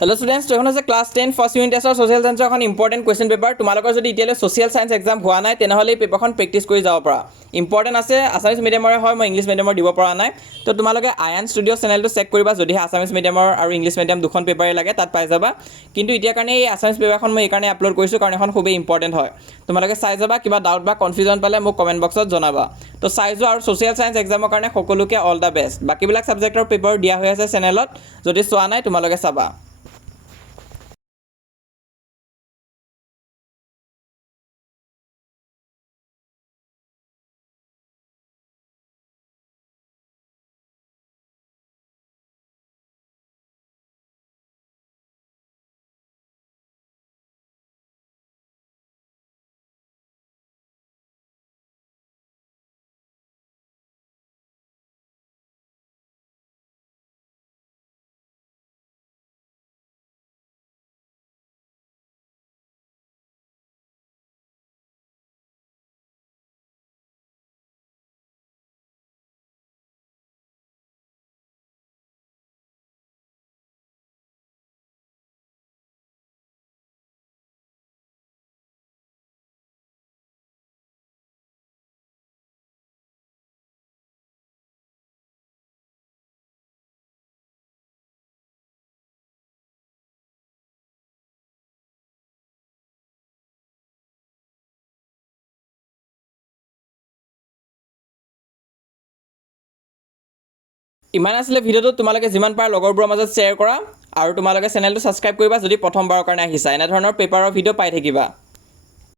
Hello students, এখন আছে class 10 first unit টেষ্টৰ সোশ্যাল সায়েন্সৰ এখন ইম্পৰ্টেন্ট কোৱেশ্চন পেপাৰ তোমালোকৰ যদি ইতিয়ালৈ সোশ্যাল সায়েন্স এক্সাম হোৱা নাই তেনেহলে এই পেপাৰখন প্ৰেক্টিছ কৰি যাব পৰা ইম্পৰ্টেন্ট আছে আছামিজ মিডিয়ামৰে হয় মই ইংলিছ মিডিয়ামৰ দিব পৰা নাই তো তোমালোকে আয়ান ষ্টুডিও চেনেলটো চেক কৰিবা যদি আছামিজ মিডিয়ামৰ আৰু ইংলিছ মিডিয়াম দুখন পেপাৰে লাগে তাত পাই যাবা কিন্তু এতিয়া কাৰণে এই আছামিজ পেপাৰখন মই এই কাৰণে আপলোড কৰিছো কাৰণ এখন খুবেই ইম্পৰ্টেন্ট হয় তোমালোকে চাই যাবা কিবা ডাউট বা কনফিউজন পালে মোক কমেন্ট বক্সত জনাবা তো চাই যোৱা আৰু সোশ্যাল সায়েন্স এক্সামৰ কাৰণে সকলোকে অল দা বেষ্ট বাকিবিলাক সাবজেক্টৰ পেপাৰ দিয়া হৈ আছে চেনেলত যদি চোৱা নাই তোমালোকে চাবা ইমান আসলে ভিডিওটো তোমালোকে যিমান পাৰ লগৰবোৰৰ মাজত শ্বেয়াৰ কৰা আৰু তোমালোকে চেনেলটো সাবস্ক্ৰাইব কৰিবা যদি প্ৰথমবাৰৰ কাৰণে আহিছা এনে ধৰণৰ পেপাৰৰ ভিডিও পাই থাকিবা